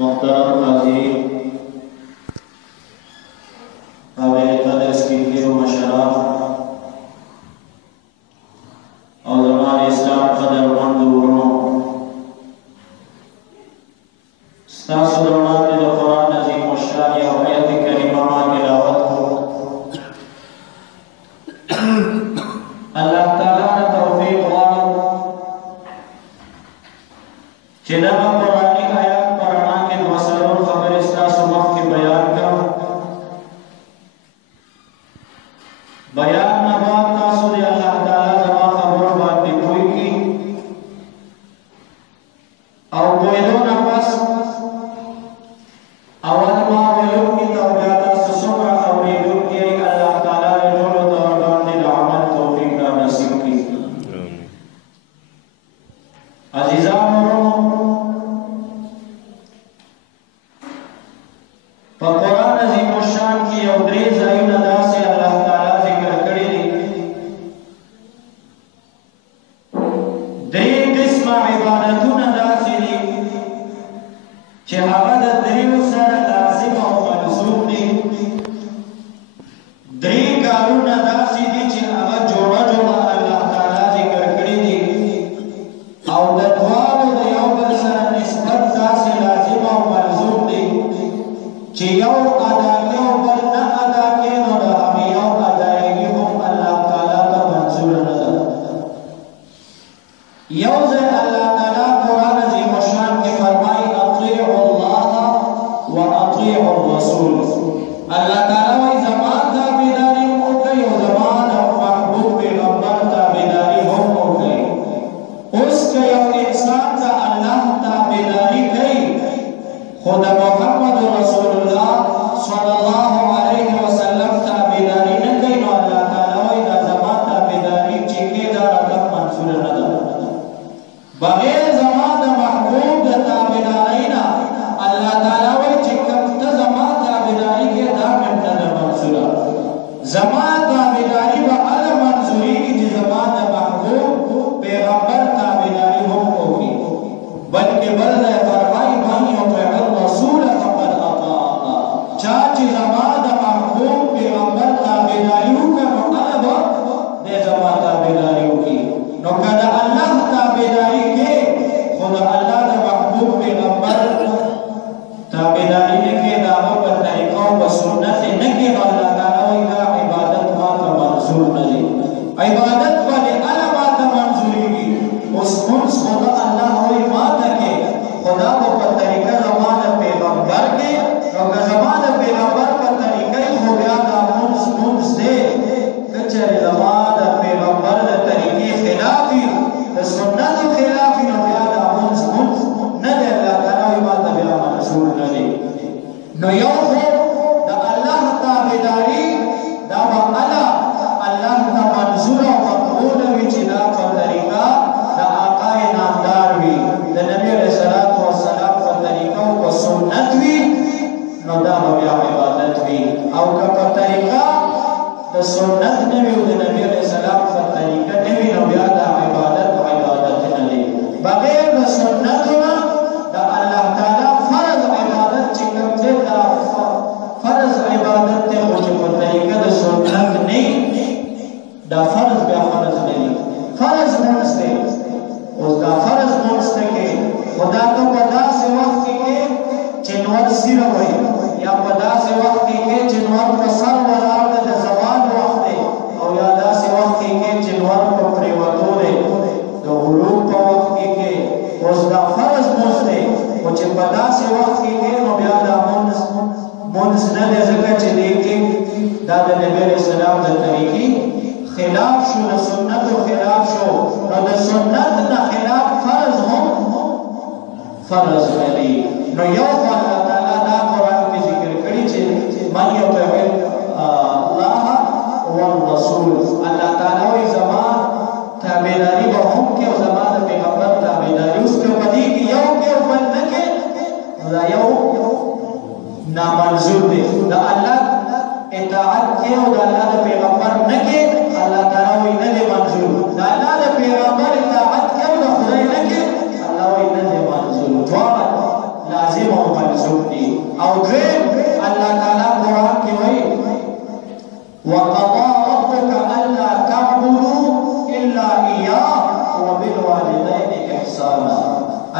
محترم حاضرین، قابل قدر سپیکر و مشران او زمان اسلام قدرمند ورونو، ستاسو د وړاندې د قرآن عظیم الشان یو آیت کریمه ما تلاوت کړو. الله تعالی نه توفیق غواړو چې دغه قرآني آیات په رڼا کې دوه څلور خبرې ستاسو مخکې بیان کړم. بیان نه بعد تاسو د الله تعالی زما خبرو باندې پوه کړئ او پوهېدو نه پس اول ما ویونکي ته او بیا تاسو څومره اورېدونکي یئ الله تعالی د ټولو ته ورباندې د عمل توفیق را نصیب کړي. عزیزانو ورونو، په قرآن عظیم الشان کې یو درې ځایونه داسې الله تعالی ذکر کړي دي، درې قسمه عبادتونه داسې دي چې هغه د دریو سره لازم او ملزوم دي. درې کارونه داسې دي چې هغه جوړه الله تعالی ذکر کړي دي او د دواړو د یو بل سره نسبت داسې لازم او ملزوم دي چې یو ادا کوي او بل نه ادا کوي، نو د هغې یو ادایګي هم الله تعالی ته منظوره نه ده. یو ځای الله تعالی قرآن عظیم الشان کې فرمایي اطیعوا الله و اطیعوا الرسول. الله تعالی وایي زما تابعداري هم وکړئ او زما د محبوب پیغمبر تابعداري هم وکړئ. اوس که یو انسان د الله تابعداري کوي خو د محمد رسول الله صلی الله علیه وسلم تابعداري نه کوي، نو الله تعالی وایي دا زما تابعداري چې کوي دا راته منظوره نه ده. بغیر زما د محبوب د تابعدارۍ نه الله تعالی وایي چې کوم ته زما تابعداري کوي دا مې نه ده منظوره. زما تابعداري به هله منظورېږي چې زما د محبوب پیغمبر تابعداري هم وکړي. بلکې بل ځای فرمایي من یطع الرسول فقد اطاع الله. چا چې زما د محبوب پیغمبر تابعداري وکړه نو هله به دی زما تابعداري وکړي. نو که د الله تابعداري کوي خو د الله د محبوب پیغمبر تابعداري نه کوي، د هغه په طریقه او په سنت یې نه کوي، نو الله تعالی وایي دا عبادت ما ته منظور نه دی. عبادت به د هله ما ته منظورېږي. اوس مونځ خو د الله وایي ما ته کوي، خو دا به په طریقه زما د پیغمبر کوي. نو که زما د پیغمبر په طریقه یې خو بیا دا مونځ دی. که چېرې زما د پیغمبر د طریقې خلاف وي، د سنتو خلاف وي، نو بیا دا مونځ نه دی. الله تعالی وایي ما ته بیا منظور نه دی. نو یو خو د الله تابعداري دا به هله الله ته منظوره او مقبوله وي چې دا په طریقه د آقا نامدار وي، د نبي علیه الصلاة والسلام په طریقه او په سنت وي، نو دا به بیا عبادت وي. او که په طریقه د سنت نه وي او د نبي علیه السلام په طریقه نه وي، نو بیا دا عبادت نه دی. بغیر د سنتو نه د الله تعالی فرض عبادت چې کوم دی دا فرض عبادت دی، خو چې په طریقه د سنت نه دا فرض بیا فرض نه دی. فرض مونځ دی. اوس دا فرض مونځ ته کې خو دا ته په داسې وخت کې کوې چې نور سیره وایي، یا په داسې وخت کې کوې چې نور په سر ولاړ دی، د زوال وخت دی، او یا داسې وخت کې کوې چې نور په پرېوتو دی، د غروب په وخت کې کوې. اوس دا فرض مونځ دی، خو چې په داسې وخت کې کوې نو بیا دا مونځ نه دی، ځکه چې دی کې دا د نبي علیه السلام د طریقې خلاف شو، د سنتو خلاف شو. نو د سنت نه خلاف فرض هم فرض نه دی. نو یو خو الله تعالی دا قرآن کې ذکر کړي چې من یطع الله والرسول. الله تعالی وایي زما تابعداري به هم کوي او زما د پیغمبر تابعداري. اوس که په دې کې یو کوي او بل نه کوي، نو دا یو نامنظور دی. د الله اطاعت کوي او د الله د پیغمبر نه کوي، الله تعالی وایي نه دی منظور. د الله د پیغمبر اطاعت کوي او د خدای نه کوي، الله وایي نه دی منظور. دواړه لازم او ملزوم دي. او دریم الله تعالی قرآن کې وایي وقضى ربك ألا تعبدوا إلا إياه وبالوالدين إحسانا.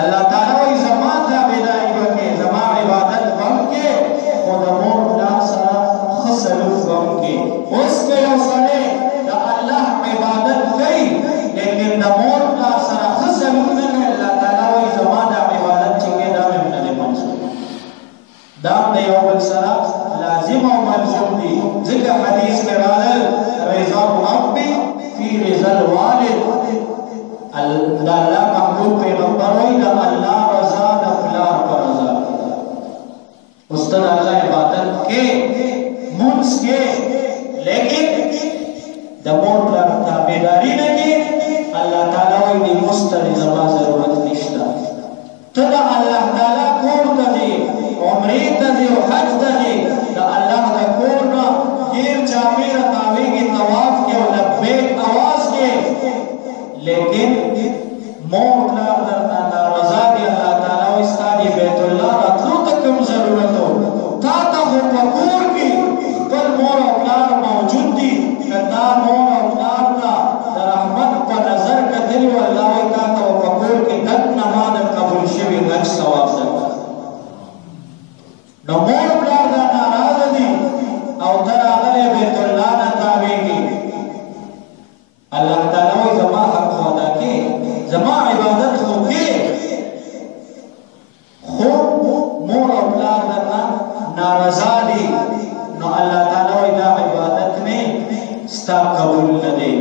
الله تعالی وایي زما تابعداري وکړئ، زما عبادت وکړئ، خو د مور پلار سره ښه سلوک وکړئ. اوس که یو سړی د الله عبادت کوي لیکن د مور پلار سره ښه سلوک نه کوي، الله تعالی وایي زما دا عبادت چې کوي دا مې نه دی منظور. دا د یو بل سره لازم او ملزوم دي. ځکه حدیث کې راغلی رضا الرب فی رضا الوالد. د الله محبوب پیغمبر وایي د الله رضا د پلار په رضا کې ده. اوس ته د الله عبادت کې مونځ کې لیکن د مور پلار تابعداري نه کې، الله تعالی وایي دې مونځ ته زما ضرورت نشته. ته د الله تعالی کور ته ځې، عمرې ته ځې او حج ته ځې، د الله د کور نه ګیر چاپېره تاویږي طواف کې او لبیک اواز کې، لیکن مور پلار درته نارضا دي. الله تعالی وایي ستا د بیت الله راتلو ته کوم ضرورت و؟ تا ته خو په کور کې خپل مور او پلار موجود دي. که تا مور او پلار ته د رحمت په نظر کتلي و، الله وایي تا ته په کور کې دننه ما د قبول شوي حج ثواب درکړه. نو مور پلار دا ناراضه دي او ته راغلی بیت الله نه تاویږي. الله تعالی وایي زما حق خو ادا کې، زما عبادت خو کې، خو مور او پلار درنه ناراضه دي. نو الله تعالی وایي دا عبادت مې ستا قبول نه دی.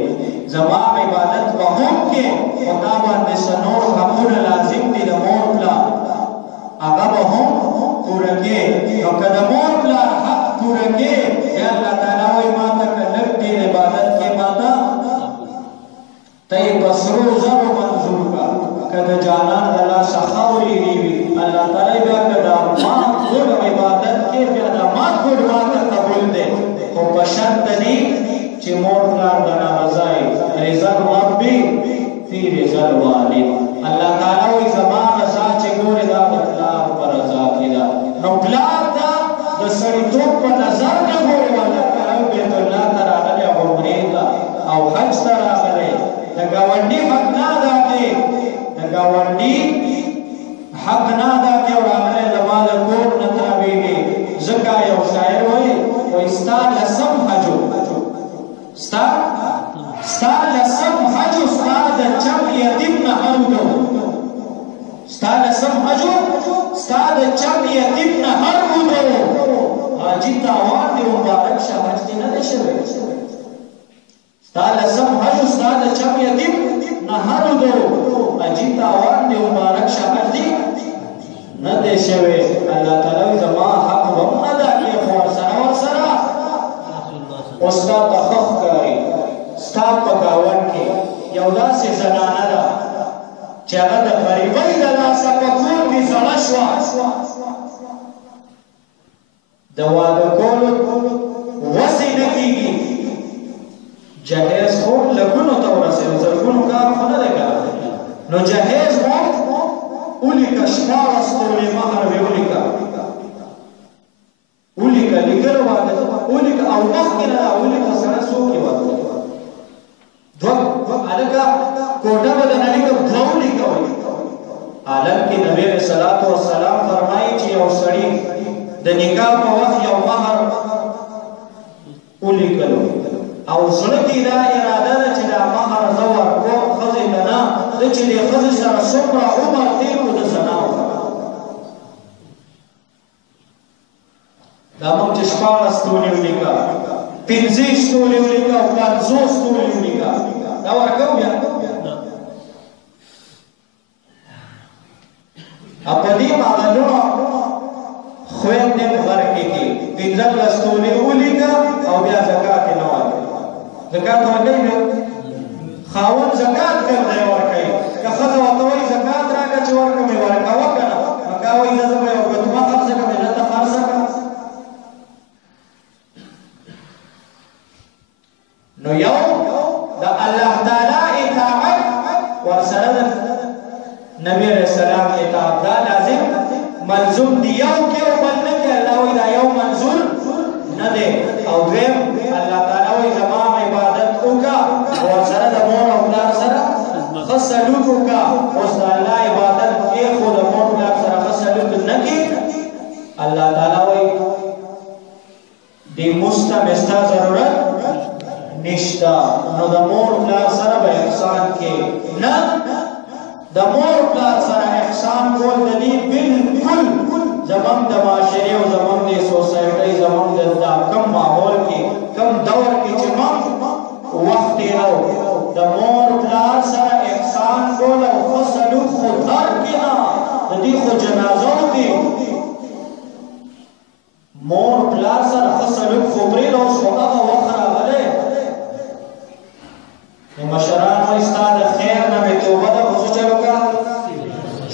زما عبادت به هم کې، خو تا باندې څه نور حقونه لازم دي د مور پلار، هغه به هم پوره کې. نو که د مور پلار حق پوره کې، بیا الله تعالی وایي ما ته که لږ ډېر عبادت کې ما ته ته یې په سرو زرو منظور کړه. که د جانان د لاسه خاورې وي، الله تعالی بیا که د مات ګډ عبادت کې، بیا د مات ګډ ما ته قبول دی، خو په شرط دی چې مور پلار د نارضا یې. رضا الرب فی رضا الوالد. الله تعالی وایي زما رضا چې ګورې دا د پلار په رضا کې ده. نو پلار ته د سړیتوب په نظر نه ګورې، الله تعالی بیت الله ته راغلی، عمرې ته او حج ته راغلی. د ګاونډي حق نه ادا کوي، د ګاونډي حق نه ادا کوي او راغلی زما د کور نه تاویږي. ځکه یو شاعر وایي ستا لسم حجو، ستا لسم حجو، ستا د چم یتیم نه هرودو، ستا لسم حجو، ستا د چم یتیم نه هرودو، حاجي تاوان دې مبارک شه، حج دې نه دی شوی. ستا لسم حجو، ستا د چم یتیم نه هرودو، حاجي تاوان دې مبارک شه، حج دې نه دی شوی. الله تعالی زما حق به هم ادا کړي، خو ورسره اوس تا ته ښه ښکاري. ستا په ګاونډ کې یو داسې زنانه ده چې هغه د غریبۍ د لاسه په کور کې زړه شوه، د واده کولو وسې نه کېږي. جهیز خو لږونو ته ورسېد، زرګونو کار خو نه دی کړی. نو جهیز مو ولیکه، 14 تولې مهر مې ولیکه، لیکل واده ولیکه او مخکې نه ولیکه سره څوک یې واده دوه هلکه کوټه به درنه لیکم دوه ولیکوئ. حالانکې نبي علیه الصلاة والسلام فرمایي چې یو سړي د نکاح په وخت یو مهر ولیکلو او زړه کې دا اراده ده چې دا مهر زه ورکوم ښځې ته نه، زه چې دې ښځې سره څومره عمر تېر کړو د زنا وکړم. دا موږ چې 14 تولې ولیکه، 15 تولې ولیکه او 50 تولې ولیکه، دا ورکوو بیا؟ په دې مغلونو خویندې په غره کې کړي، 15 تولې ولیکه او بیا زکات یې نه ورکوي. زکات ورکوي بیا؟ خاوند زکات کوم ځای ورکوي. که ښځه ورته وایي زکات راکړه چې ورکړم یې ورکوه که نه؟ هغه وایي زه به یو ګوتمه خرڅه کړم، دلته خرڅه کړه. نو یو د الله تعالی اطاعت ورسره د نبی علیہ السلام اطاعت دا لازم ملزوم دی. یو کې او بل نه کې الله وایي دا یو منظور نه دی. او دویم الله تعالی وایي زما عبادت وکړه ورسره د مور او پلار سره ښه سلوک وکړه. اوس د الله عبادت کې خو د مور پلار سره ښه سلوک نه کې الله تعالی وایي دې مسته مې ستا ضرورت نشته. نو د مور پلار سره به احسان کې نه، د مور پلار سره احسان کول د دې بالکل زمونږ د معاشرې او زمونږ د سوسایټۍ زمونږ د کم ماحول کې کم دور کې چې موږ وخت تېرو د مور پلار سره احسان کول او ښه سلوک خو در کې نه، د دې خو جنازو دي. مور پلار سره ښه سلوک خو پرېږده، اوس خو هغه وخت راغلی مشران وایي ستا د خیر نه مې توبه ده، خو څه چل وکړه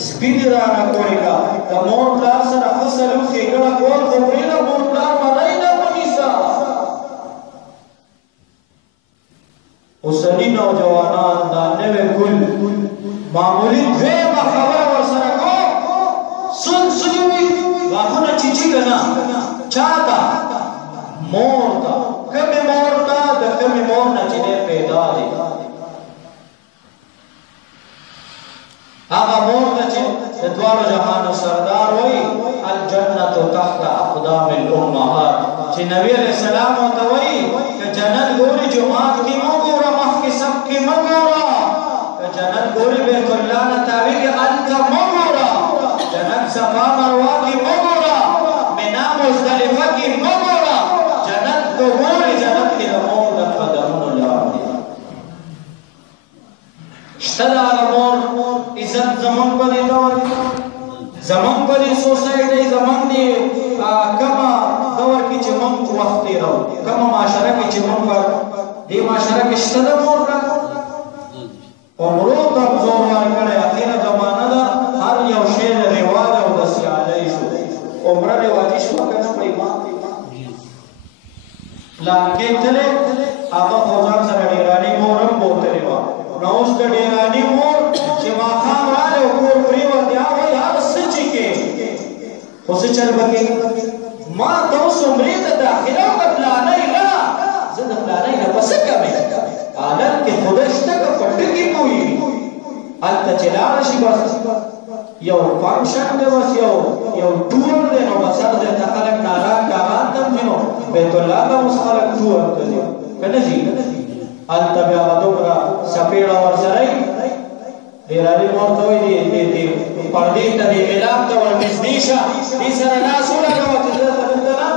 سپي دې رانه کړې کا. د مور پلار سره ښه سلوک ښېګڼه کول خو پرېږده، مور پلار مړی نه ونیسه. اوسني نوجوانان دا نوی ګل معمولي دویمه خبره ورسره کوم څه وي غاښونه چیچي که نه چا ته مور ته. کمې مور ته د کمې مور نه چې دی پیدا دی هغه مور ته چې د دواړو جهانو سردار وایي الجنة تحت اقدام الامهات، چې نبي علیه السلام ورته وایي که جنت ګورې جومات کې مه ګوره، مخکې صف کې مه ګوره، که جنت ګورې بیت الله نه تاویږي هلته مه ګوره، جنت صفا مروه کې مه ګوره، منا مزدلفه کې مه ګوره، جنت که ګورې جنت کې د مور د قدمونو لار دی. شته د هغه مور عزت زمونږ په دې دور کې، زمونږ په دې سوسایټۍ، زمونږ دې کومه دور کې چې موږ وخت تېرو، کومه معاشره کې چې موږ دې معاشره کې شته د مور عمرو ته زور ورکړی. اخره زمانه ده هر یو شی د رواج او د سیالۍ شو. عمره رواجي شوه که نه په ایمان پلانکې تلې هغه خو ځان سره ډېراني مور هم بوتلې وه. نو اوس د ډېراني مور چې ماښام راغلی او کور پرېوت یا وایي هر څه چې کې خو څه چل به کې ما ته اوس عمرې ته داخله وکړه پلانۍ نه، زه د پلانۍ نه به څه کوې عالم کې خدای شته که په ټکي پوهېږي. هلته چې لاړه شي بس یو فنکشن دی، بس یو ټور دی، نو بس هر ځای ته خلک ناران کاغان ته ځي، نو بیت الله ته اوس خلک ټور ته ځي که نه ځي. هلته بیا به دومره سپېړه ورسره وي. ډېراني مور ته وایي دې پردې ته دې غلام ته ور نږدې شه، دې سره لاس ولګوه چې دلته دلته نه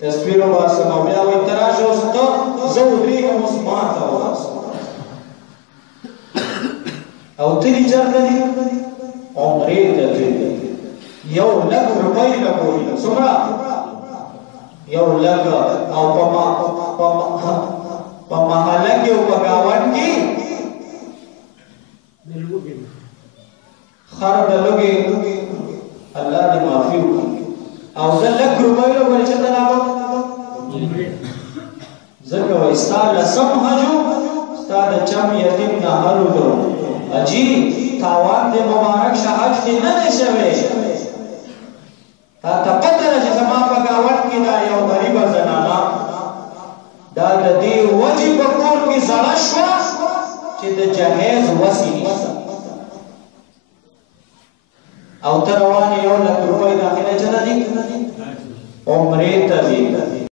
تصویر وباسم. او بیا وایي ته راشه اوس ته زه ودرېږم اوس ما ته وباسم. او تلي چېرته دي عمرې ته تللي، یو لږ روپۍ لګولي څومره یو لږ، او په محله کې او په ګاونډ کې خر د لږې الله دې معافي وکړي. او زه لږ روپۍ لګولې چېرته لاړم ځکه وایي ستا لسم حجو ستا د چم یتیم نه هر وګړو اجي تاوان دې مبارک شه حج دې نه دی شوی. تا ته پته ده چې زما په ګاونډ کې دا یو غریبه زنانه دا د دې وجې په کور کې زړه شوه چې د جهیز وس یې نشته، او ته روان یې 1 لک روپۍ داخله چېرته ځي عمرې ته ځي.